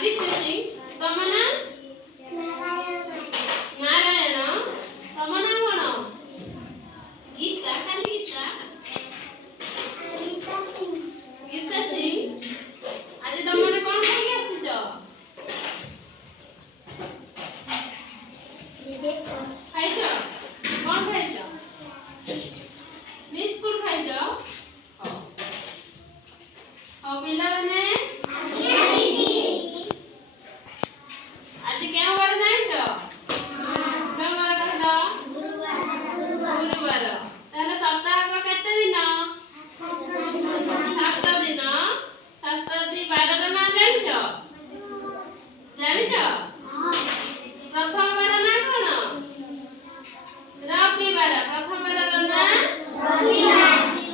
आदित्य सिंह तम ना नारायण तम ना कौन गीता खाली गीता सिंह आज तुम मैंने कौन खाई आसीच खाइछ कौन खाइछ बिस्कुट खाइछ हो पिला माने आज क्या बार जानिछ क्या बार कहल गुरुवार ताले सप्ताह को केते दिन 7 दिन 7 दी 12 ର ନା ଜାଣିଛ ଜାଣିଛ ପ୍ରଥମ ବାର ନା କଣ ରବିବାର ପ୍ରଥମ ବାରର ନା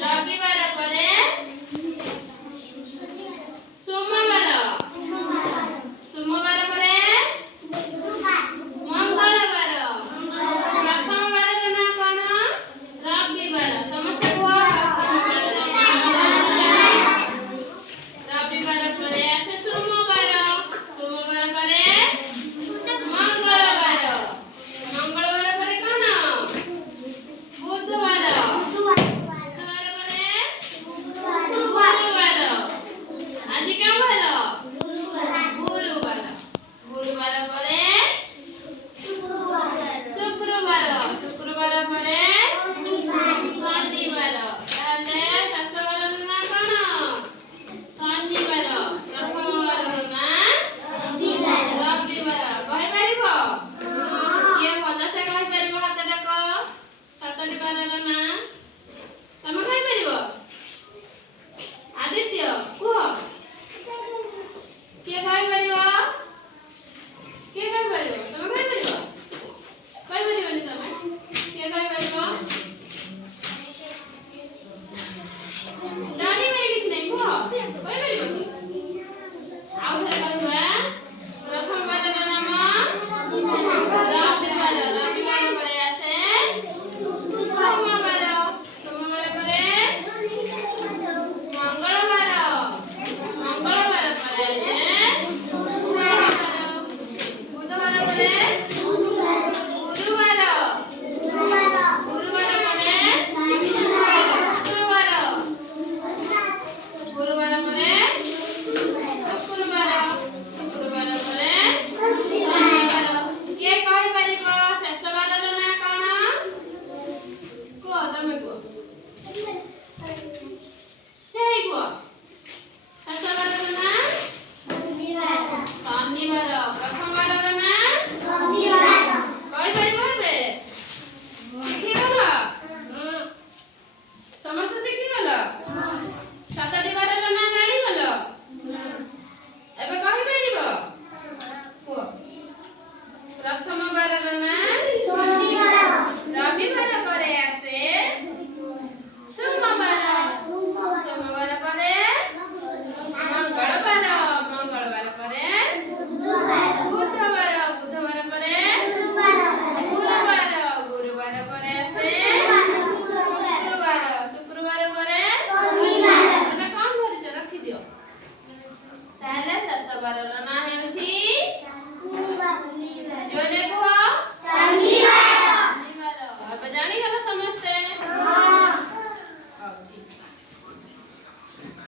ରବିବାର ପରେ सोमवार सोमवार पर मंगलवार प्रथम बार ना कौन रविवार समस्त रविवार पर आसे सोमवार सोमवार पर मंगलवार मंगलवार पर कौन बुधवार बुधवार पर गुरुवार आज क्या बार गुरुवार गुरुवार परे शुक्रवार शुक्रवार परे शनिवार ताले शास्त्रवार ना कोन शनिवार प्रथम बार ना रविवार कहि परिबो ये भलो से कहि परिबो हाथ डाक सातटी बारर ना तमे कहि परिबो आदित्य कुह किए कहि परिबो